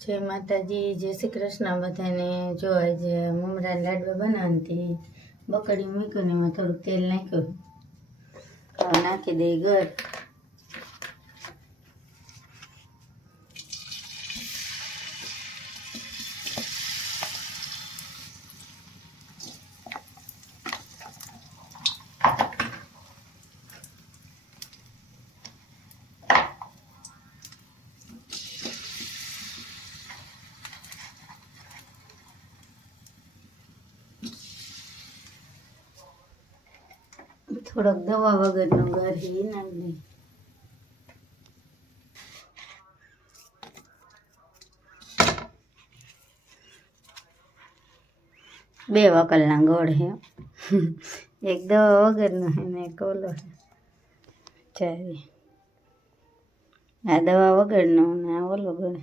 જય માતાજી, જય શ્રી કૃષ્ણ બધાને. જો આજે મમરા લાડવા બનાવતી બકડી મૂક્યું ને એમાં થોડુંક તેલ નાખ્યું. નાખી દઈ ગળ થોડોક દવા વગરનો છે એ નાખી બે વકલના ગોળ છે. એક દવા વગરનો છે ને એક ઓલો ચારી આ દવા વગરનો ને આ ઓલો ગોળ.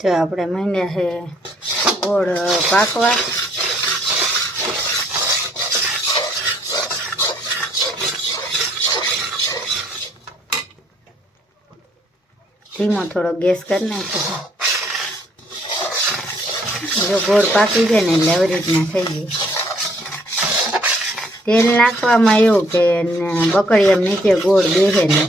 જો આપણે મહિને છે ગોળ પાકવા. ધીમો થોડો ગેસ કરી નાખો જો ગોળ પાકી જાય ને એટલે આવી રીતના થઈ ગઈ તેલ નાખવામાં એવું કે બકડી એમ નીચે ગોળ બેસે ને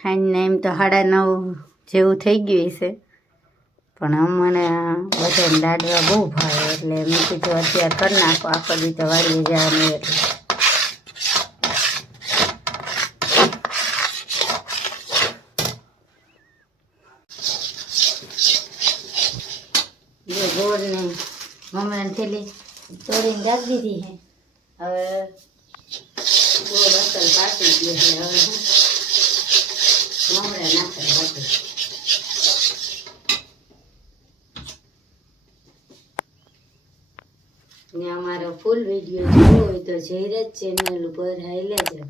હાઈને એમ તો સાડા નવ જેવું થઈ ગયું હશે. પણ અમને બધાને લાડવા બહુ ભાવે એટલે મેં કીધું અત્યારે કરી નાખો, આખો દી તો વાળીએ જવાનું એટલે. જે ગોળ ને થેલી તોડીને રાખી દીધી હવે ગોળ અસલ પાકી ગયો હવે હું મમરા નાખે બાકી ને અમારો ફૂલ વીડિયો જોવો હોય તો જયરાજ ચેનલ ઉપર હાઈ છે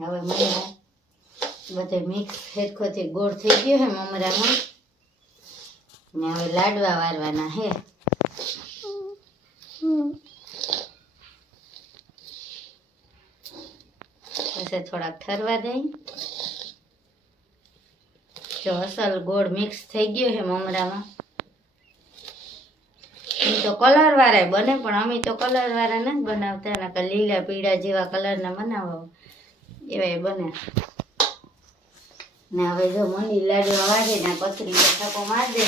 હવે મને બધે મિક્સ હેરખોથી ગોળ થઈ ગયો હે મમરામાં. ને હવે લાડવા વારવાના હે. પછી થોડાક ઠરવા દઈ. જો અસલ ગોળ મિક્સ થઈ ગયો છે મમરામાં. તો કલર વાળા બને, પણ અમે તો કલર વાળા નથી બનાવતા. એના લીલા પીળા જેવા કલરના બનાવો એવા બને. ને હવે જો મની લાડવા વાગે ને પથરી થપ્પો માર દે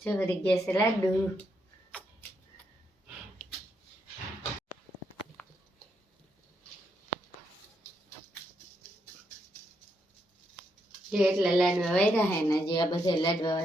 જો ચોરી ગેસે લાડુ. જે એટલા લાડવા વાયરા હે ને જે આ બધા લાડવા